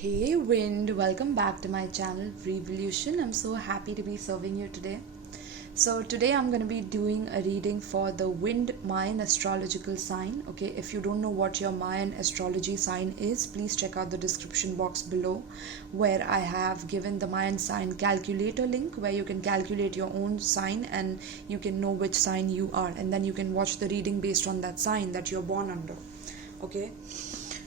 Hey Wind, welcome back to my channel Revolution. I'm so happy to be serving you today. So today I'm going to be doing a reading for the Wind Mayan astrological sign. Okay, if you don't know what your Mayan astrology sign is, please check out the description box below where I have given the Mayan sign calculator link where you can calculate your own sign and you can know which sign you are, and then you can watch the reading based on that sign that you're born under. Okay,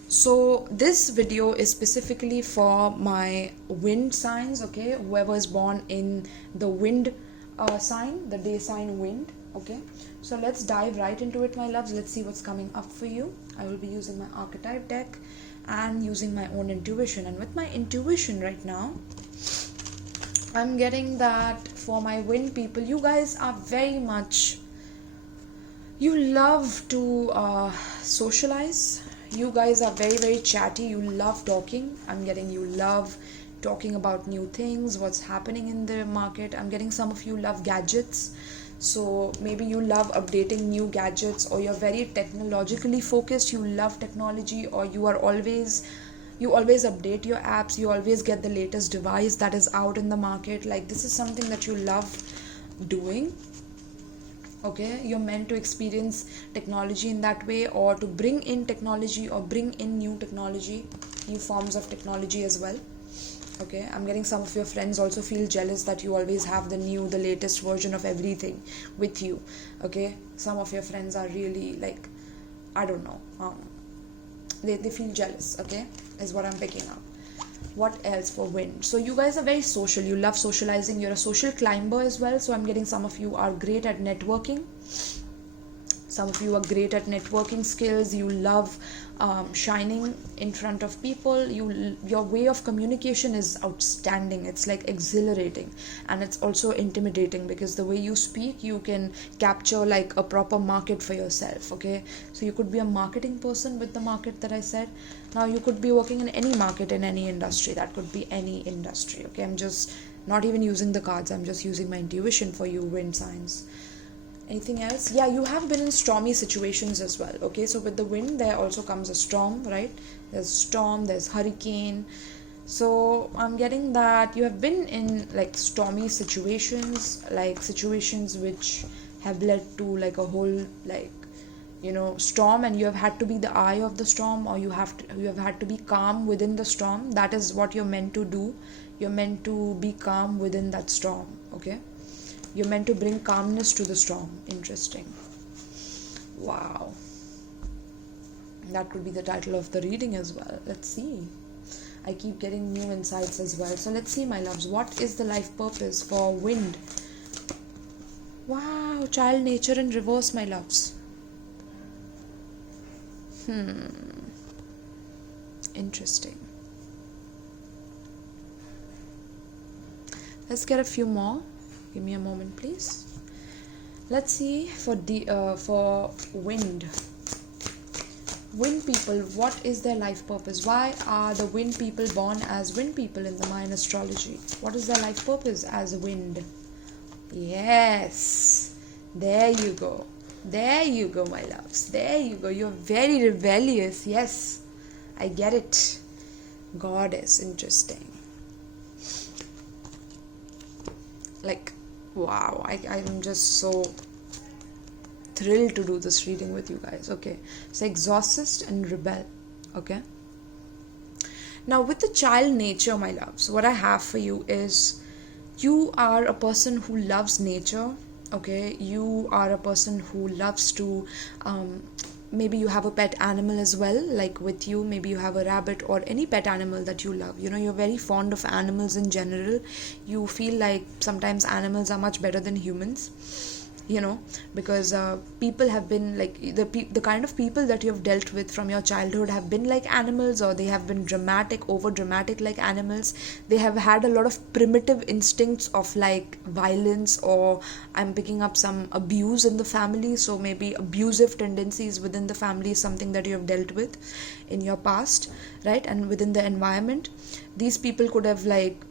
so this video is specifically for my wind signs. Okay, whoever is born in the wind sign, the day sign wind. Okay, so let's dive right into it, my loves. Let's see what's coming up for you. I will be using my archetype deck and using my own intuition, and with my intuition right now I'm getting that for my wind people, you guys are very much, you love to socialize. You guys are very chatty. You love talking. I'm getting you love talking about new things, what's happening in the market. I'm getting some of you love gadgets, so maybe you love updating new gadgets, or you're very technologically focused. You love technology, or you always update your apps. You always get the latest device that is out in the market. Like, this is something that you love doing. Okay, you're meant to experience technology in that way, or to bring in technology, or bring in new technology, new forms of technology as well. Okay, I'm getting some of your friends also feel jealous that you always have the latest version of everything with you. Okay, some of your friends are really like, I don't know, they feel jealous. Okay, is what I'm picking up. What else for wind? So you guys are very social. You love socializing. You're a social climber as well. So I'm getting some of you are great at networking. Some of you are great at networking skills. You love shining in front of people. Your way of communication is outstanding. It's like exhilarating, and it's also intimidating, because the way you speak, you can capture like a proper market for yourself. Okay, so you could be a marketing person with the market that I said. Now you could be working in any market, in any industry. That could be any industry. Okay, I'm just not even using the cards. I'm just using my intuition for you wind signs. Anything else? Yeah, you have been in stormy situations as well. Okay, so with the wind there also comes a storm, right? There's storm, there's hurricane. So I'm getting that you have been in like stormy situations, like situations which have led to like a whole, like, storm, and you have had to be the eye of the storm, or you have had to be calm within the storm. That is what you're meant to do. You're meant to be calm within that storm. Okay, you're meant to bring calmness to the storm. Interesting. Wow. That could be the title of the reading as well. Let's see. I keep getting new insights as well. So let's see, my loves. What is the life purpose for wind? Wow. Child nature in reverse, my loves. Interesting. Let's get a few more. Give me a moment, please. Let's see for wind people, what is their life purpose? Why are the wind people born as wind people in the Mayan astrology? What is their life purpose as wind? Yes, there you go. There you go, my loves. There you go. You're very rebellious. Yes, I get it. Goddess. Interesting. Like, wow, I'm just so thrilled to do this reading with you guys. Okay, so exorcist and rebel. Okay, now with the child nature, my loves, what I have for you is, you are a person who loves nature. Okay, you are a person who loves to maybe you have a pet animal as well, like with you. Maybe you have a rabbit or any pet animal that you love. You're very fond of animals in general. You feel like sometimes animals are much better than humans, because people have been like, the kind of people that you have dealt with from your childhood have been like animals, or they have been over dramatic like animals. They have had a lot of primitive instincts of like violence, or I'm picking up some abuse in the family. So maybe abusive tendencies within the family is something that you have dealt with in your past, right? And within the environment, these people could have like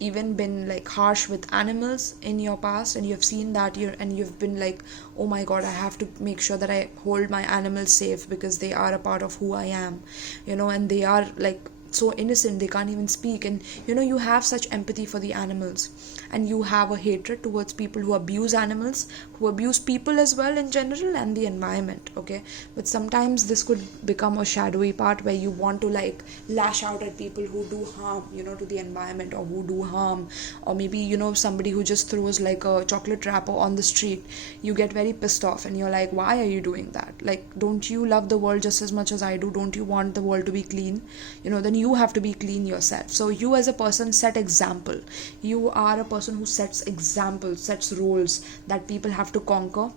even been like harsh with animals in your past, and you've seen that, you've been like, oh my god, I have to make sure that I hold my animals safe because they are a part of who I am, and they are like so innocent, they can't even speak, and you have such empathy for the animals, and you have a hatred towards people who abuse animals, who abuse people as well in general, and the environment. Okay, but sometimes this could become a shadowy part where you want to like lash out at people who do harm to the environment, or who do harm, or maybe somebody who just throws like a chocolate wrapper on the street. You get very pissed off and you're like, why are you doing that? Like, don't you love the world just as much as I do? Don't you want the world to be clean? Then you have to be clean yourself. So you as a person set example. You are a person who sets examples, sets roles that people have to conquer,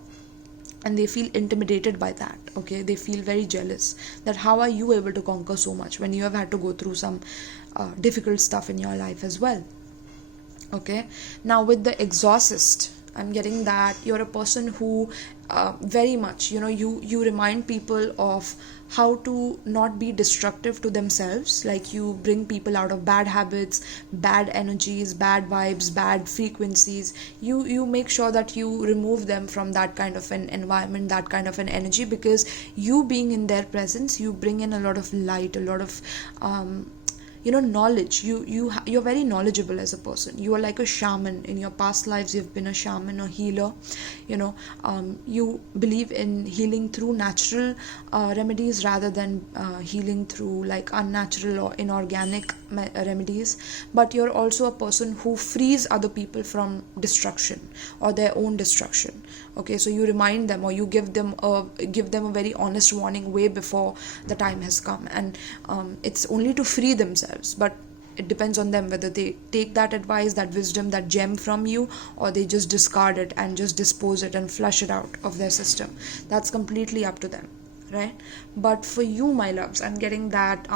and they feel intimidated by that. Okay, they feel very jealous that how are you able to conquer so much when you have had to go through some difficult stuff in your life as well. Okay, now with the exorcist, I'm getting that you're a person who very much you remind people of how to not be destructive to themselves. Like, you bring people out of bad habits, bad energies, bad vibes, bad frequencies. You make sure that you remove them from that kind of an environment, that kind of an energy, because you being in their presence, you bring in a lot of light, a lot of knowledge. You're very knowledgeable as a person. You are like a shaman. In your past lives you've been a shaman or healer. You believe in healing through natural remedies rather than healing through like unnatural or inorganic remedies. But you're also a person who frees other people from destruction or their own destruction. Okay, so you remind them, or you give them a very honest warning way before the time has come, and it's only to free themselves. But it depends on them whether they take that advice, that wisdom, that gem from you, or they just discard it and just dispose it and flush it out of their system. That's completely up to them, right? But for you, my loves, I'm getting that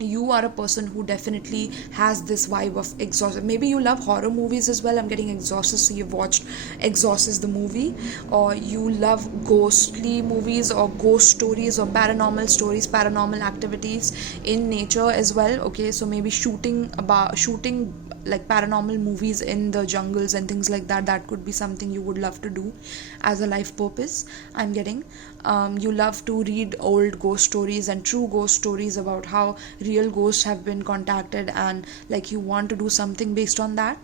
you are a person who definitely has this vibe of Exorcist. Maybe you love horror movies as well. I'm getting Exorcist, so you've watched Exorcist the movie, or you love ghostly movies or ghost stories or paranormal stories, paranormal activities in nature as well. Okay, so maybe shooting like paranormal movies in the jungles and things like that. That could be something you would love to do as a life purpose. I'm getting you love to read old ghost stories and true ghost stories about how real ghosts have been contacted, and like you want to do something based on that.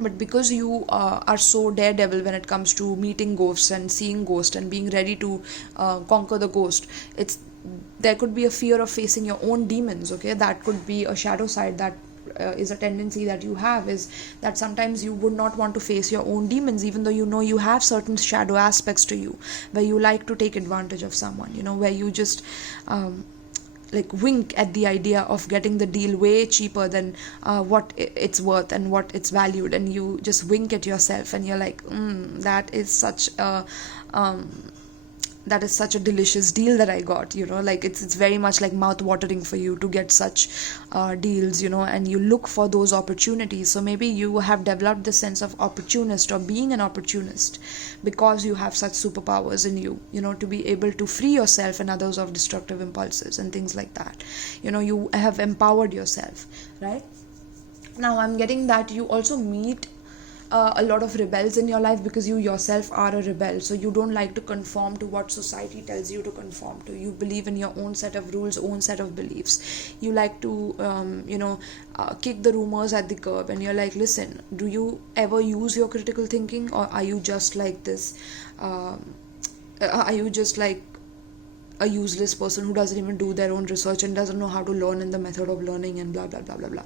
But because you are so daredevil when it comes to meeting ghosts and seeing ghosts and being ready to conquer the ghost, there could be a fear of facing your own demons. Okay, that could be a shadow side that is a tendency that you have, is that sometimes you would not want to face your own demons, even though you have certain shadow aspects to you, where you like to take advantage of someone, where you just like wink at the idea of getting the deal way cheaper than what it's worth and what it's valued, and you just wink at yourself and you're like, that is such a delicious deal that I got. Like it's very much like mouth watering for you to get such deals, and you look for those opportunities. So maybe you have developed the sense of opportunist, or being an opportunist, because you have such superpowers in you, to be able to free yourself and others of destructive impulses and things like that. You have empowered yourself, right? Now I'm getting that you also meet a lot of rebels in your life, because you yourself are a rebel. So you don't like to conform to what society tells you to conform to. You believe in your own set of rules, own set of beliefs. You like to kick the rumors at the curb, and you're like, listen, do you ever use your critical thinking, or are you just like this are you just like a useless person who doesn't even do their own research and doesn't know how to learn in the method of learning, and blah blah blah blah blah.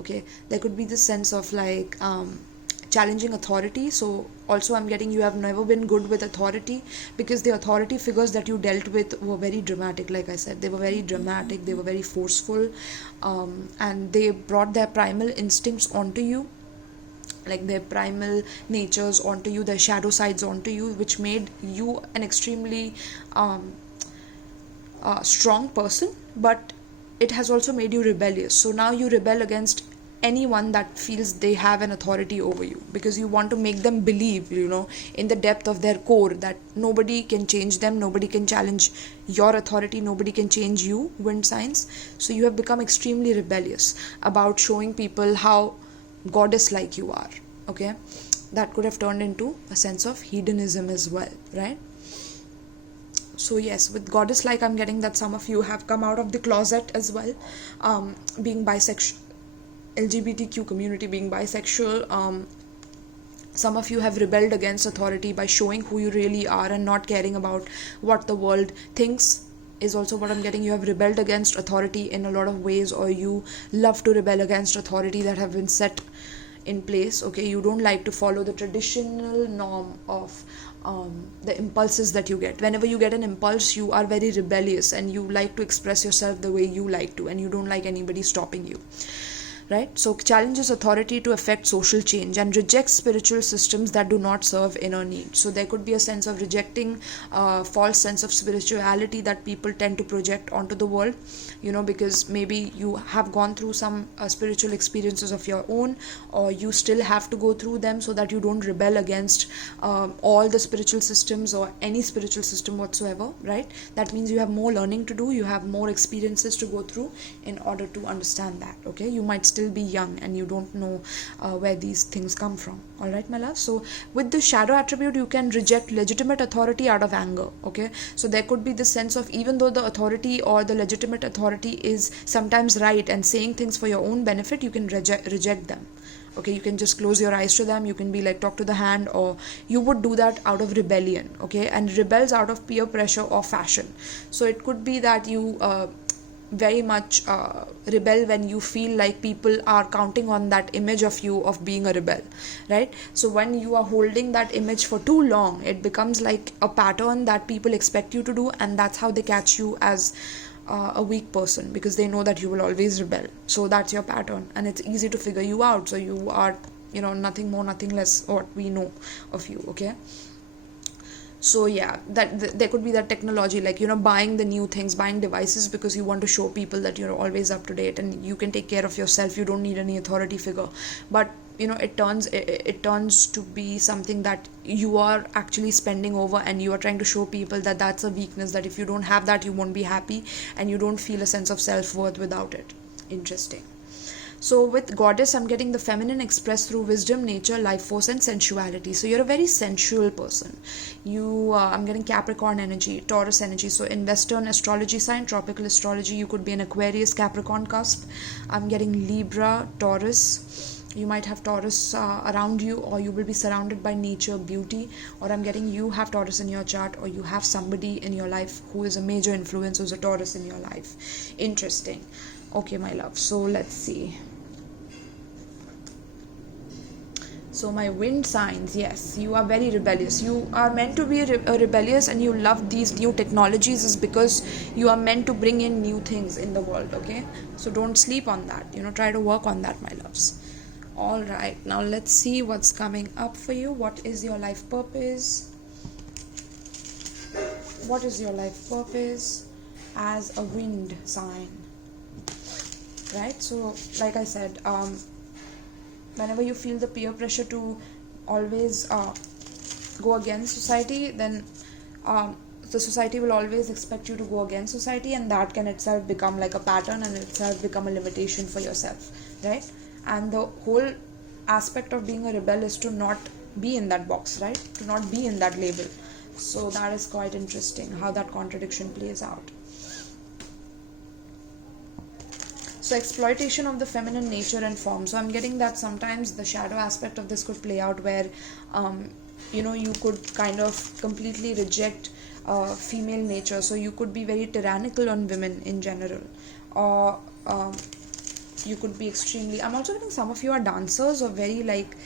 Okay, there could be this sense of like challenging authority. So also I'm getting you have never been good with authority, because the authority figures that you dealt with were very dramatic. Like I said, they were very dramatic, they were very forceful, and they brought their primal instincts onto you, like their primal natures onto you, their shadow sides onto you, which made you an extremely strong person. But it has also made you rebellious. So now you rebel against anyone that feels they have an authority over you, because you want to make them believe, in the depth of their core, that nobody can change them, nobody can challenge your authority, nobody can change you, wind signs. So you have become extremely rebellious about showing people how goddess like you are. Okay, that could have turned into a sense of hedonism as well, right? So yes, with goddess like, I'm getting that some of you have come out of the closet as well, being bisexual, LGBTQ community being bisexual. Some of you have rebelled against authority by showing who you really are and not caring about what the world thinks, is also what I'm getting. You have rebelled against authority in a lot of ways, or you love to rebel against authority that have been set in place. Okay, you don't like to follow the traditional norm of the impulses that you get. Whenever you get an impulse, you are very rebellious and you like to express yourself the way you like to, and you don't like anybody stopping you, right? So challenges authority to affect social change and rejects spiritual systems that do not serve inner needs. So there could be a sense of rejecting false sense of spirituality that people tend to project onto the world, because maybe you have gone through some spiritual experiences of your own, or you still have to go through them, so that you don't rebel against all the spiritual systems or any spiritual system whatsoever, right? That means you have more learning to do, you have more experiences to go through in order to understand that. Okay, you might still be young and you don't know where these things come from. All right, my love. So with the shadow attribute, you can reject legitimate authority out of anger. Okay, so there could be this sense of, even though the authority or the legitimate authority is sometimes right and saying things for your own benefit, you can reject them. Okay, you can just close your eyes to them. You can be like, talk to the hand, or you would do that out of rebellion. Okay, and rebels out of peer pressure or fashion. So it could be that you very much rebel when you feel like people are counting on that image of you of being a rebel, right? So when you are holding that image for too long, it becomes like a pattern that people expect you to do, and that's how they catch you as a weak person, because they know that you will always rebel. So that's your pattern, and it's easy to figure you out. So you are, nothing more, nothing less, what we know of you. Okay, so yeah, that there could be that technology, like, buying the new things, buying devices because you want to show people that you're always up to date and you can take care of yourself, you don't need any authority figure. But it turns to be something that you are actually spending over, and you are trying to show people that that's a weakness, that if you don't have that, you won't be happy and you don't feel a sense of self-worth without it. Interesting. So with goddess, I'm getting the feminine expressed through wisdom, nature, life force, and sensuality. So you're a very sensual person. I'm getting Capricorn energy, Taurus energy. So in Western astrology sign, tropical astrology, you could be an Aquarius, Capricorn cusp. I'm getting Libra, Taurus. You might have Taurus around you, or you will be surrounded by nature, beauty, or I'm getting you have Taurus in your chart, or you have somebody in your life who is a major influence, who's a Taurus in your life. Interesting. Okay, my love. So let's see. So my wind signs, yes, you are very rebellious. You are meant to be rebellious, and you love these new technologies is because you are meant to bring in new things in the world. Okay, so don't sleep on that. Try to work on that, my loves. All right, now let's see what's coming up for you. What is your life purpose? What is your life purpose as a wind sign? Right, so like I said, whenever you feel the peer pressure to always go against society, then the society will always expect you to go against society, and that can itself become like a pattern and itself become a limitation for yourself, right? And the whole aspect of being a rebel is to not be in that box, right? To not be in that label. So that is quite interesting how that contradiction plays out. So exploitation of the feminine nature and form. So I'm getting that sometimes the shadow aspect of this could play out where, you could kind of completely reject female nature. So you could be very tyrannical on women in general. Or you could be extremely... I'm also getting some of you are dancers, or very like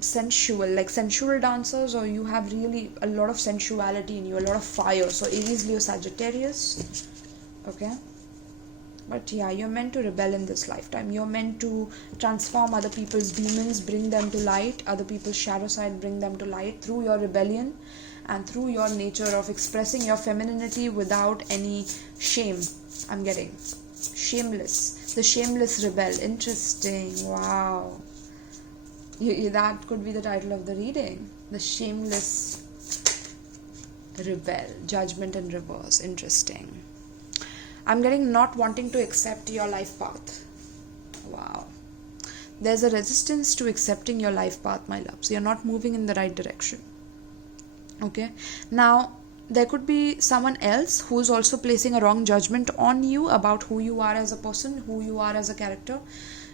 sensual dancers, or you have really a lot of sensuality in you, a lot of fire. So Aries, Leo, Sagittarius. Okay. But yeah, you're meant to rebel in this lifetime. You're meant to transform other people's demons, bring them to light, other people's shadow side, bring them to light through your rebellion and through your nature of expressing your femininity without any shame. I'm getting shameless. The shameless rebel. Interesting. Wow. That could be the title of the reading. The shameless rebel. Judgment in reverse. Interesting. I'm getting not wanting to accept your life path. Wow. There's a resistance to accepting your life path, my love. So you're not moving in the right direction. Okay. Now, there could be someone else who's also placing a wrong judgment on you about who you are as a person, who you are as a character,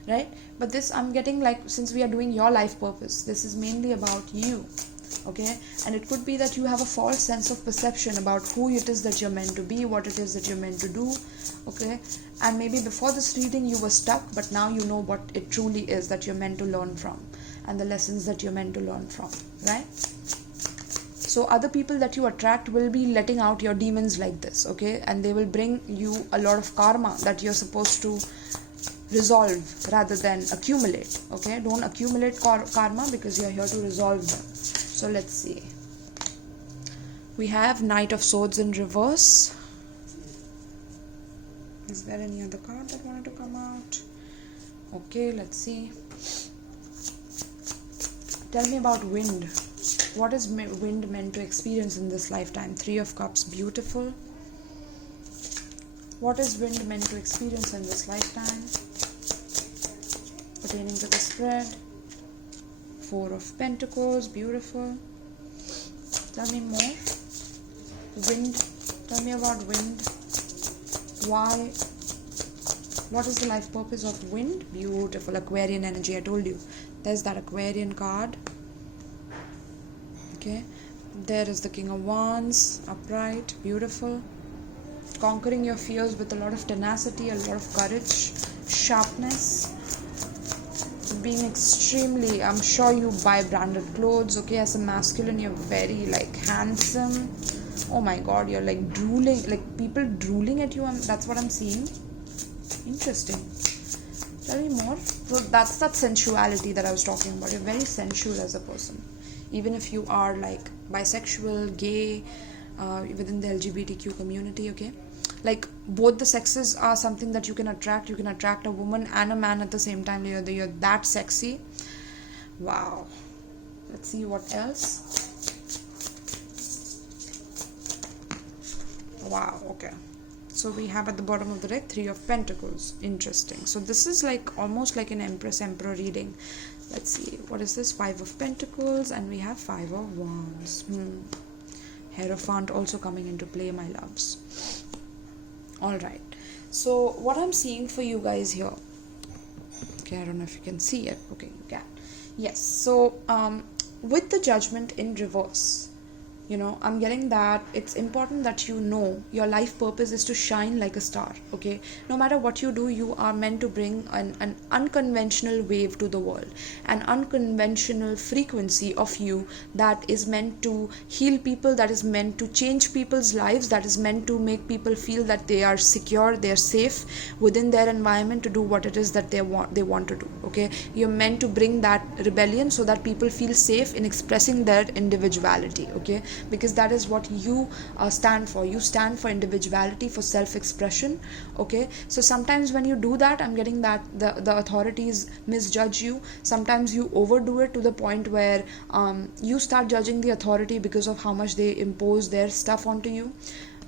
right? But this, I'm getting, like, since we are doing your life purpose, this is mainly about you, okay? And it could be that you have a false sense of perception about who it is that you're meant to be, what it is that you're meant to do, okay? And maybe before this reading you were stuck, but now you know what it truly is that you're meant to learn from, and the lessons that you're meant to learn from, right? So other people that you attract will be letting out your demons like this, okay? And they will bring you a lot of karma that you're supposed to resolve rather than accumulate, okay? Don't accumulate karma, because you're here to resolve them. So let's see. We have Knight of Swords in reverse. Is there any other card that wanted to come out? Okay, let's see. Tell me about wind. What is wind meant to experience in this lifetime? Three of Cups, beautiful. What is wind meant to experience in this lifetime pertaining to the spread? Four of Pentacles, beautiful. Tell me more. Wind. Tell me about wind. Why? What is the life purpose of wind? Beautiful. Aquarian energy, I told you. There's that Aquarian card. Okay. There is the King of Wands, upright, beautiful. Conquering your fears with a lot of tenacity, a lot of courage, sharpness. Being extremely, I'm sure you buy branded clothes, okay? As a masculine, you're very, like, handsome. Oh my god, you're like drooling, like people drooling at you. That's what I'm seeing. Interesting. Tell me more. So that's that sensuality that I was talking about. You're very sensual as a person. Even if you are like bisexual, gay, within the LGBTQ community, okay? Like both the sexes are something that you can attract. You can attract a woman and a man at the same time. You're that sexy. Wow. Let's see what else. Wow, okay. So we have at the bottom of the deck Three of Pentacles. Interesting. So this is like almost like an Empress-Emperor reading. Let's see. What is this? Five of Pentacles, and we have Five of Wands. Hierophant also coming into play, my loves. Alright. So what I'm seeing for you guys here. Okay, I don't know if you can see it. Okay, you can. Yes. So with the Judgment in reverse, you know, I'm getting that it's important that you know your life purpose is to shine like a star, okay? No matter what you do, you are meant to bring an unconventional wave to the world, an unconventional frequency of you that is meant to heal people, that is meant to change people's lives, that is meant to make people feel that they are secure, they are safe within their environment to do what it is that they want to do, okay? You're meant to bring that rebellion so that people feel safe in expressing their individuality, okay? Because that is what you stand for. You stand for individuality, for self-expression, okay? So sometimes when you do that, I'm getting that the authorities misjudge you. Sometimes you overdo it to the point where you start judging the authority because of how much they impose their stuff onto you.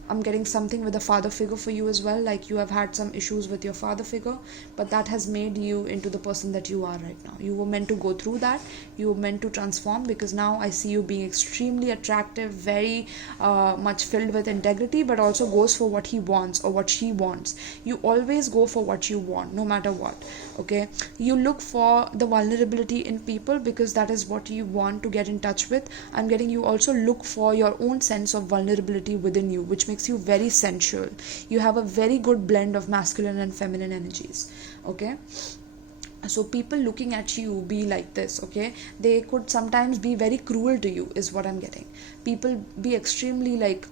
I'm getting something with a father figure for you as well, like you have had some issues with your father figure, but that has made you into the person that you are right now. You were meant to go through that, you were meant to transform, because now I see you being extremely attractive, very much filled with integrity, but also goes for what he wants or what she wants. You always go for what you want, no matter what, okay? You look for the vulnerability in people because that is what you want to get in touch with. I'm getting you also look for your own sense of vulnerability within you, which makes you very sensual. You have a very good blend of masculine and feminine energies, okay? So people looking at you be like this, okay? They could sometimes be very cruel to you, is what I'm getting. People be extremely like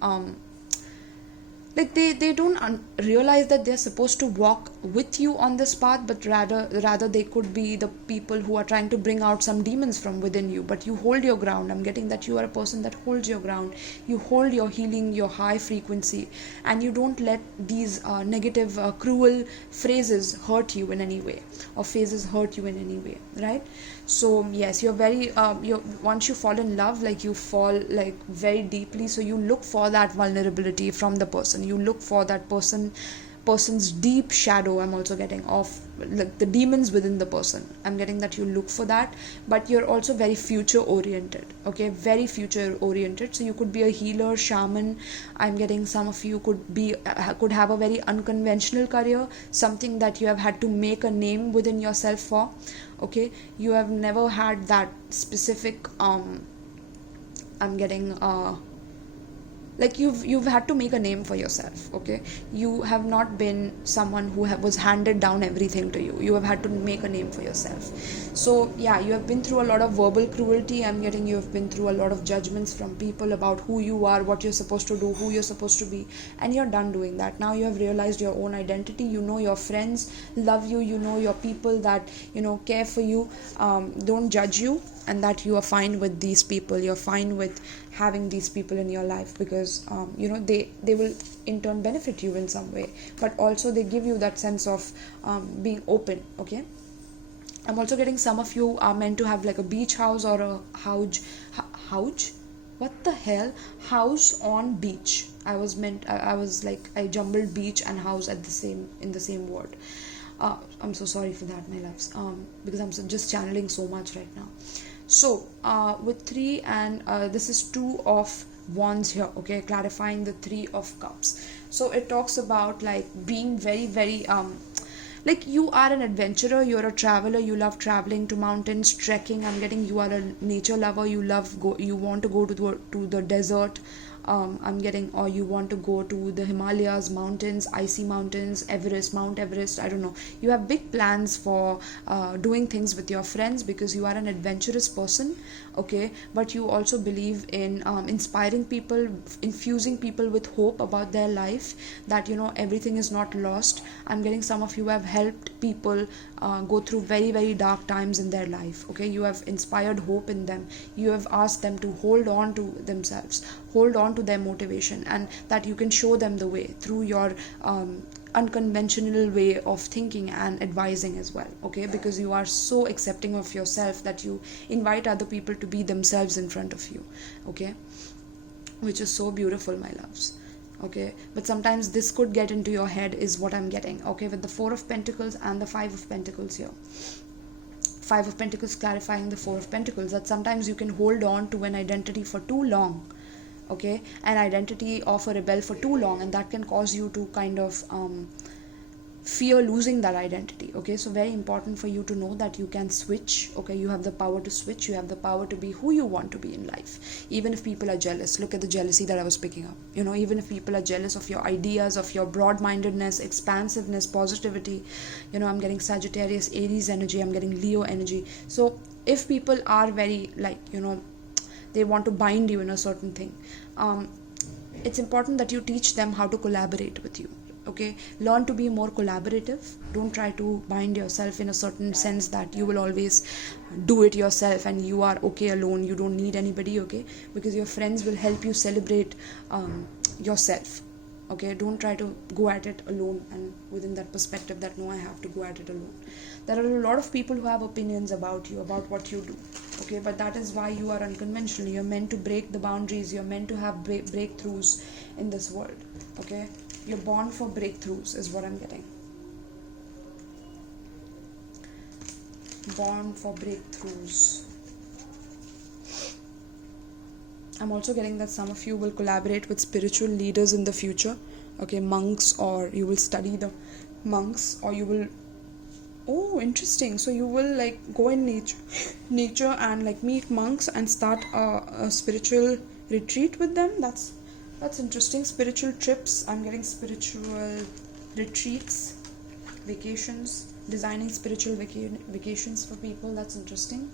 they don't realize that they're supposed to walk with you on this path, but rather they could be the people who are trying to bring out some demons from within you, but you hold your ground. I'm getting that you are a person that holds your ground. You hold your healing, your high frequency, and you don't let these negative cruel phrases hurt you in any way, or phases hurt you in any way, right? So yes, you're very once you fall in love, like you fall like very deeply, so you look for that vulnerability from the person. You look for that person person's deep shadow. I'm also getting of like the demons within the person. I'm getting that you look for that, but you're also very future oriented, okay, very future oriented. So you could be a healer, shaman. I'm getting some of you could have a very unconventional career, something that you have had to make a name within yourself for, okay. You have never had that specific I'm getting like you've had to make a name for yourself, okay. You have not been someone who was handed down everything to you. You have had to make a name for yourself. So yeah, you have been through a lot of verbal cruelty. I'm getting you have been through a lot of judgments from people about who you are, what you're supposed to do, who you're supposed to be, and you're done doing that. Now you have realized your own identity. You know your friends love you. You know your people that care for you, don't judge you, and that you are fine with these people. You're fine with having these people in your life because they will in turn benefit you in some way, but also they give you that sense of being open, okay. I'm also getting some of you are meant to have like a beach house or a house. What the hell? House on beach. I was like I jumbled beach and house in the same word. I'm so sorry for that, my loves, because I'm just channeling so much right now. So with 3 and this is 2 of wands here, okay, clarifying the 3 of cups. So it talks about like being very, very like you are an adventurer, you're a traveler, you love traveling to mountains, trekking. I'm getting you are a nature lover, you want to go to the desert. I'm getting, or you want to go to the Himalayas, mountains, icy mountains, Mount Everest, I don't know. You have big plans for doing things with your friends because you are an adventurous person, okay. But you also believe in inspiring people, infusing people with hope about their life, that everything is not lost. I'm getting some of you have helped people go through very, very dark times in their life, okay. You have inspired hope in them. You have asked them to hold on to themselves, hold on to their motivation, and that you can show them the way through your unconventional way of thinking and advising as well, okay, because you are so accepting of yourself that you invite other people to be themselves in front of you, okay, which is so beautiful, my loves, okay. But sometimes this could get into your head is what I'm getting, okay, with the 4 of Pentacles and the 5 of Pentacles here. 5 of Pentacles clarifying the 4 of Pentacles, that sometimes you can hold on to an identity for too long, okay, an identity of a rebel for too long, and that can cause you to kind of fear losing that identity, okay. So very important for you to know that you can switch, okay. You have the power to switch, you have the power to be who you want to be in life, even if people are jealous. Look at the jealousy that I was picking up, even if people are jealous of your ideas, of your broad-mindedness, expansiveness, positivity. I'm getting Sagittarius, Aries energy, I'm getting Leo energy. So if people are very like they want to bind you in a certain thing, it's important that you teach them how to collaborate with you, okay. Learn to be more collaborative. Don't try to bind yourself in a certain sense that you will always do it yourself and you are okay alone, you don't need anybody, okay, because your friends will help you celebrate yourself, okay. Don't try to go at it alone and within that perspective that no, I have to go at it alone. There are a lot of people who have opinions about you, about what you do, okay, but that is why you are unconventional. You're meant to break the boundaries, you're meant to have breakthroughs in this world, okay. You're born for breakthroughs is what I'm getting. Born for breakthroughs. I'm also getting that some of you will collaborate with spiritual leaders in the future, okay, monks, or you will study the monks, or you will, oh interesting, so you will like go in nature and like meet monks and start a spiritual retreat with them. That's interesting. Spiritual trips, I'm getting spiritual retreats, vacations, designing spiritual vacations for people. That's interesting.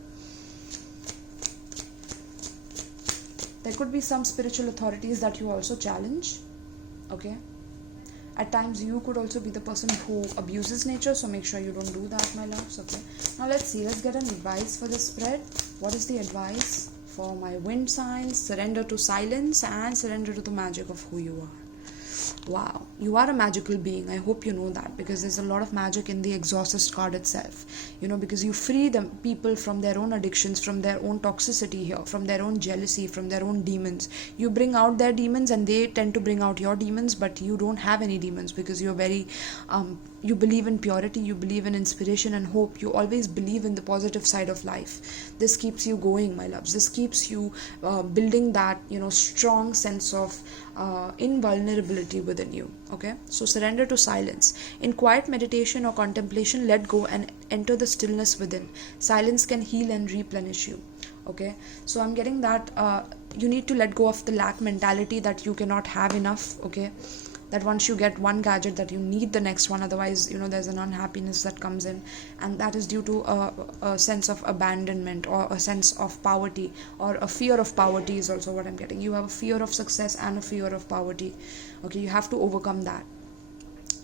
There could be some spiritual authorities that you also challenge, okay. At times you could also be the person who abuses nature, so make sure you don't do that, my loves, okay. Now let's get an advice for this spread. What is the advice for my wind signs? Surrender to silence and surrender to the magic of who you are. Wow. you are a magical being. I hope you know that, because there's a lot of magic in the exorcist card itself, because you free the people from their own addictions, from their own toxicity here, from their own jealousy, from their own demons. You bring out their demons and they tend to bring out your demons, but you don't have any demons, because you're very you believe in purity, you believe in inspiration and hope, you always believe in the positive side of life. This keeps you going, my loves. This keeps you building that strong sense of invulnerability within you. Okay, so surrender to silence. In quiet meditation or contemplation, let go and enter the stillness within. Silence can heal and replenish you. Okay, so I'm getting that you need to let go of the lack mentality, that you cannot have enough. Okay, that once you get one gadget, that you need the next one, otherwise there's an unhappiness that comes in, and that is due to a sense of abandonment, or a sense of poverty, or a fear of poverty is also what I'm getting. You have a fear of success and a fear of poverty. Okay, you have to overcome that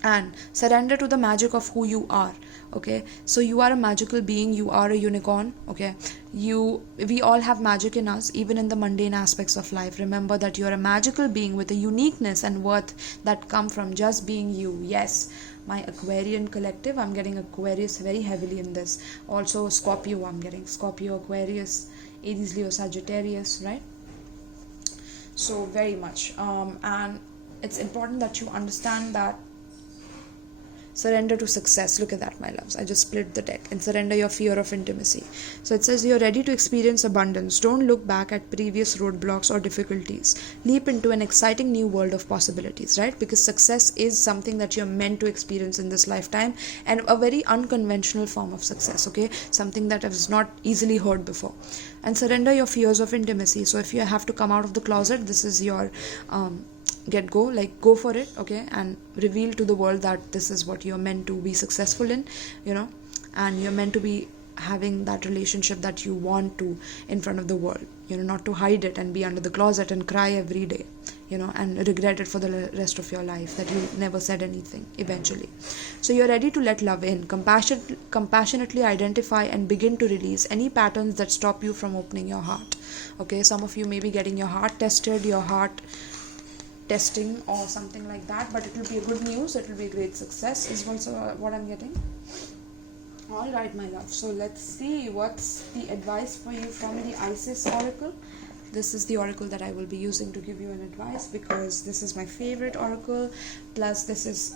and surrender to the magic of who you are. Okay, so you are a magical being, you are a unicorn. Okay, we all have magic in us, even in the mundane aspects of life. Remember that you're a magical being with a uniqueness and worth that come from just being you. Yes, my Aquarian collective, I'm getting Aquarius very heavily in this. Also Scorpio, I'm getting Scorpio, Aquarius, Aries, Leo, Sagittarius, right? So very much and it's important that you understand that surrender to success. Look at that, my loves. I just split the deck. And surrender your fear of intimacy. So it says you're ready to experience abundance. Don't look back at previous roadblocks or difficulties. Leap into an exciting new world of possibilities, right? Because success is something that you're meant to experience in this lifetime, and a very unconventional form of success. Okay, something that has not easily heard before. And surrender your fears of intimacy. So if you have to come out of the closet, this is your go for it. Okay, and reveal to the world that this is what you're meant to be successful in, and you're meant to be having that relationship that you want to in front of the world, not to hide it and be under the closet and cry every day, and regret it for the rest of your life that you never said anything eventually. So you're ready to let love in, compassionately identify and begin to release any patterns that stop you from opening your heart. Okay, some of you may be getting your heart tested, your heart testing or something like that, but it will be a good news, it will be a great success is also what I'm getting. All right, my love, so let's see what's the advice for you from the Isis oracle. This is the oracle that I will be using to give you an advice, because this is my favorite oracle, plus this is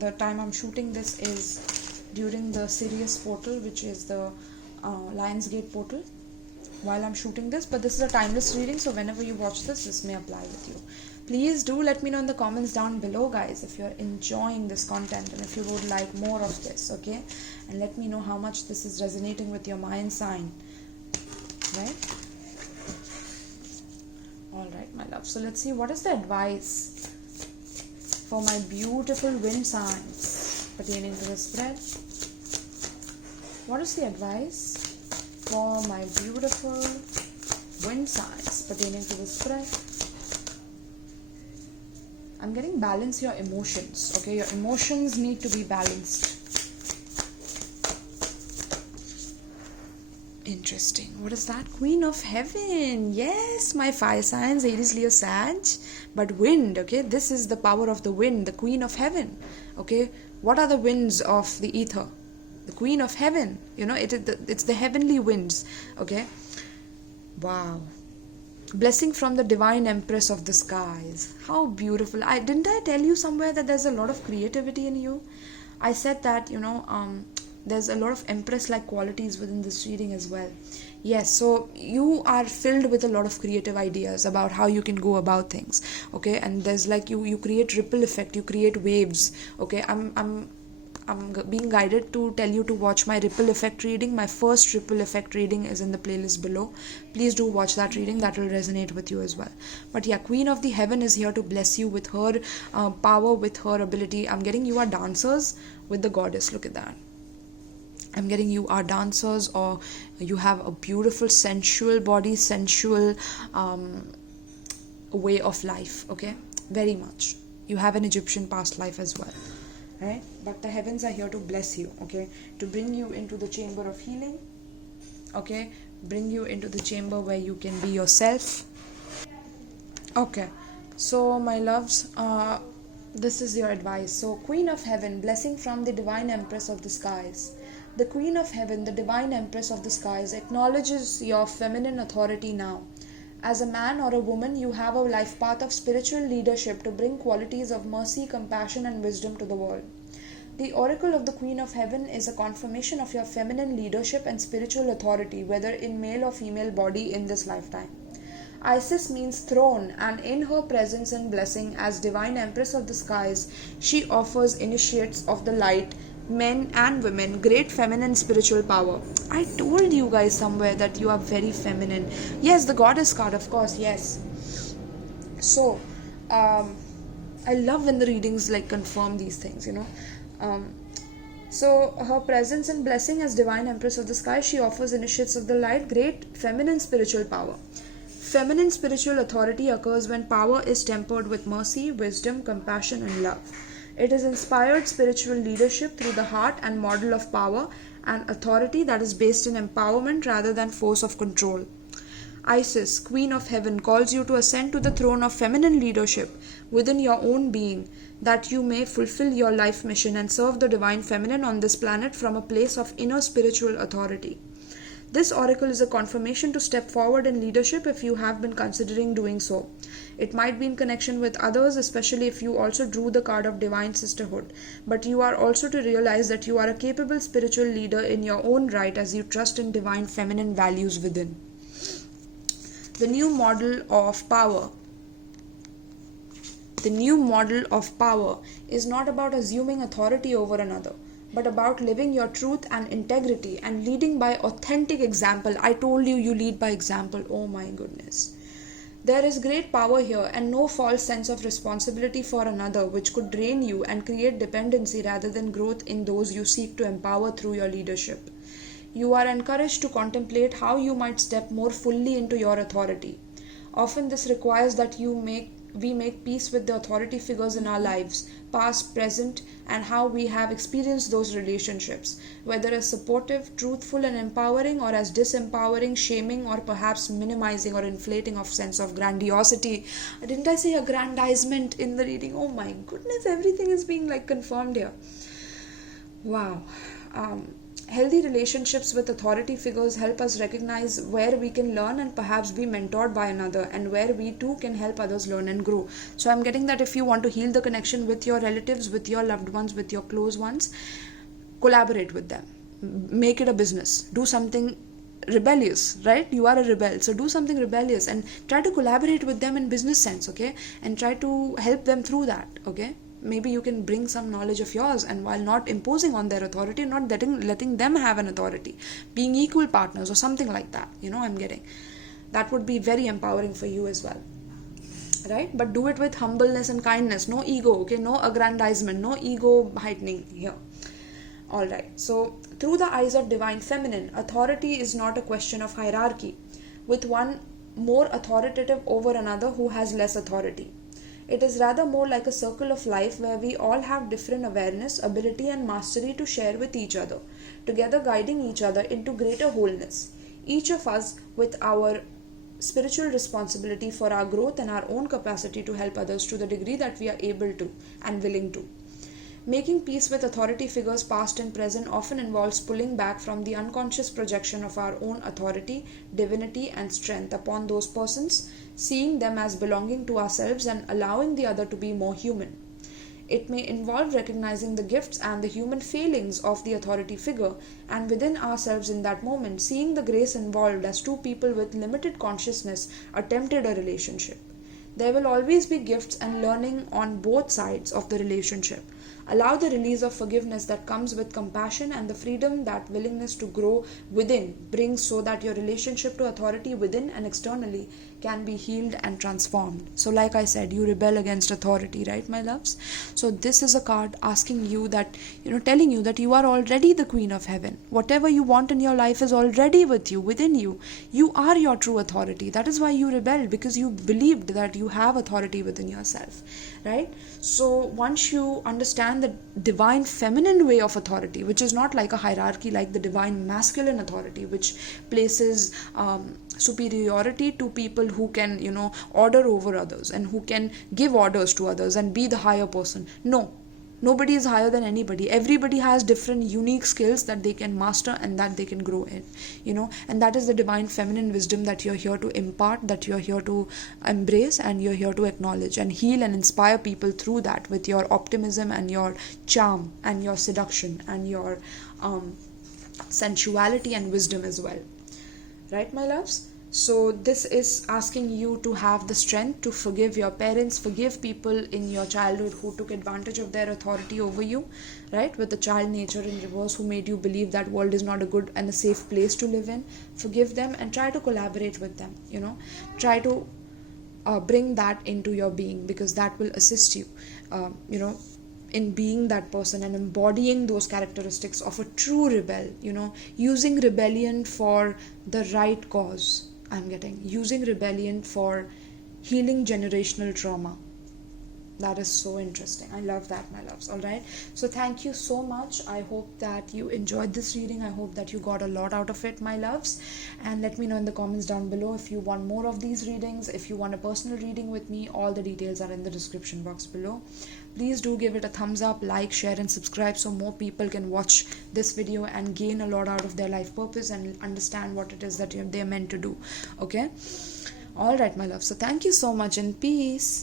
the time I'm shooting this is during the Sirius portal, which is the Lionsgate portal, while I'm shooting this. But this is a timeless reading, so whenever you watch this may apply with you. Please do let me know in the comments down below, guys, if you're enjoying this content and if you would like more of this. Okay, and let me know how much this is resonating with your Mayan sign, right? All right, my love, so let's see what is the advice for my beautiful wind signs pertaining to the spread. What is the advice for my beautiful wind signs pertaining to the spread? I'm getting balance your emotions. Okay, your emotions need to be balanced. Interesting. What is that? Queen of Heaven. Yes, my fire signs, Aries, Leo, Sag. But wind, okay, this is the power of the wind, the Queen of Heaven. Okay, what are the winds of the ether? The Queen of Heaven. It's the heavenly winds. Okay, wow. Blessing from the divine empress of the skies. How beautiful. Didn't I tell you somewhere that there's a lot of creativity in you? I said that there's a lot of empress like qualities within this reading as well. Yes, so you are filled with a lot of creative ideas about how you can go about things. Okay, and there's like you create ripple effect, you create waves. Okay, I'm being guided to tell you to watch my ripple effect reading. My first ripple effect reading is in the playlist below. Please do watch that reading, that will resonate with you as well. But yeah, Queen of the Heaven is here to bless you with her power, with her ability. I'm getting you are dancers with the goddess. Look at that. I'm getting you are dancers, or you have a beautiful sensual body, sensual way of life. Okay, very much. You have an Egyptian past life as well. Right? But the heavens are here to bless you, okay, to bring you into the chamber of healing, okay, bring you into the chamber where you can be yourself. Okay, so my loves, This is your advice. So, Queen of Heaven, blessing from the Divine Empress of the Skies. The Queen of Heaven, the Divine Empress of the Skies, acknowledges your feminine authority now. As a man or a woman, you have a life path of spiritual leadership to bring qualities of mercy, compassion, and wisdom to the world. The oracle of the Queen of Heaven is a confirmation of your feminine leadership and spiritual authority, whether in male or female body in this lifetime. Isis means throne, and in her presence and blessing as Divine Empress of the Skies, she offers initiates of the light, men and women, great feminine spiritual power. I told you guys somewhere that you are very feminine. Yes, the goddess card, of course, yes. So, I love when the readings like confirm these things, So her presence and blessing as Divine Empress of the Sky, she offers initiates of the light, great feminine spiritual power. Feminine spiritual authority occurs when power is tempered with mercy, wisdom, compassion, and love. It is inspired spiritual leadership through the heart and model of power and authority that is based in empowerment rather than force of control. Isis, Queen of Heaven, calls you to ascend to the throne of feminine leadership within your own being, that you may fulfill your life mission and serve the divine feminine on this planet from a place of inner spiritual authority. This oracle is a confirmation to step forward in leadership if you have been considering doing so. It might be in connection with others, especially if you also drew the card of divine sisterhood. But you are also to realize that you are a capable spiritual leader in your own right as you trust in divine feminine values within. The new model of power. The new model of power is not about assuming authority over another, but about living your truth and integrity and leading by authentic example. I told you, you lead by example. Oh my goodness. There is great power here and no false sense of responsibility for another, which could drain you and create dependency rather than growth in those you seek to empower through your leadership. You are encouraged to contemplate how you might step more fully into your authority. Often this requires that we make peace with the authority figures in our lives, past, present, and how we have experienced those relationships, whether as supportive, truthful, and empowering, or as disempowering, shaming, or perhaps minimizing or inflating of sense of grandiosity. Didn't I say aggrandizement in the reading? Oh my goodness, everything is being like confirmed here. Wow. Healthy relationships with authority figures help us recognize where we can learn and perhaps be mentored by another, and where we too can help others learn and grow. So I'm getting that if you want to heal the connection with your relatives, with your loved ones, with your close ones, collaborate with them. Make it a business. Do something rebellious, right? You are a rebel, so do something rebellious and try to collaborate with them in business sense, okay? And try to help them through that, okay? Maybe you can bring some knowledge of yours, and while not imposing on their authority, not letting them have an authority, being equal partners or something like that, I'm getting. That would be very empowering for you as well, right? But do it with humbleness and kindness, no ego, okay? No aggrandizement, no ego heightening here. Alright, so through the eyes of divine feminine, authority is not a question of hierarchy, with one more authoritative over another who has less authority. It is rather more like a circle of life where we all have different awareness, ability, and mastery to share with each other, together guiding each other into greater wholeness. Each of us with our spiritual responsibility for our growth and our own capacity to help others to the degree that we are able to and willing to. Making peace with authority figures past and present often involves pulling back from the unconscious projection of our own authority, divinity, and strength upon those persons, seeing them as belonging to ourselves and allowing the other to be more human. It may involve recognizing the gifts and the human failings of the authority figure, and within ourselves in that moment, seeing the grace involved as two people with limited consciousness attempted a relationship. There will always be gifts and learning on both sides of the relationship. Allow the release of forgiveness that comes with compassion and the freedom that willingness to grow within brings, so that your relationship to authority within and externally can be healed and transformed. So like I said, you rebel against authority, right, my loves? So this is a card asking you that, telling you that you are already the Queen of Heaven. Whatever you want in your life is already with you, within you. You are your true authority. That is why you rebelled, because you believed that you have authority within yourself, right? So once you understand understand the divine feminine way of authority, which is not like a hierarchy like the divine masculine authority, which places superiority to people who can, order over others and who can give orders to others and be the higher person. No, nobody is higher than anybody. Everybody has different unique skills that they can master and that they can grow in, and that is the divine feminine wisdom that you're here to impart, that you're here to embrace, and you're here to acknowledge and heal and inspire people through that with your optimism and your charm and your seduction and your sensuality and wisdom as well. Right, my loves? So this is asking you to have the strength to forgive your parents, forgive people in your childhood who took advantage of their authority over you, right? With the child nature in reverse, who made you believe that world is not a good and a safe place to live in. Forgive them and try to collaborate with them, Try to bring that into your being, because that will assist you, in being that person and embodying those characteristics of a true rebel, using rebellion for the right cause. Using rebellion for healing generational trauma. That is so interesting. I love that, my loves. All right. So thank you so much. I hope that you enjoyed this reading. I hope that you got a lot out of it, my loves. And let me know in the comments down below if you want more of these readings. If you want a personal reading with me, all the details are in the description box below. Please do give it a thumbs up, like, share and subscribe so more people can watch this video and gain a lot out of their life purpose and understand what it is that they're meant to do. Okay. All right, my love. So thank you so much and peace.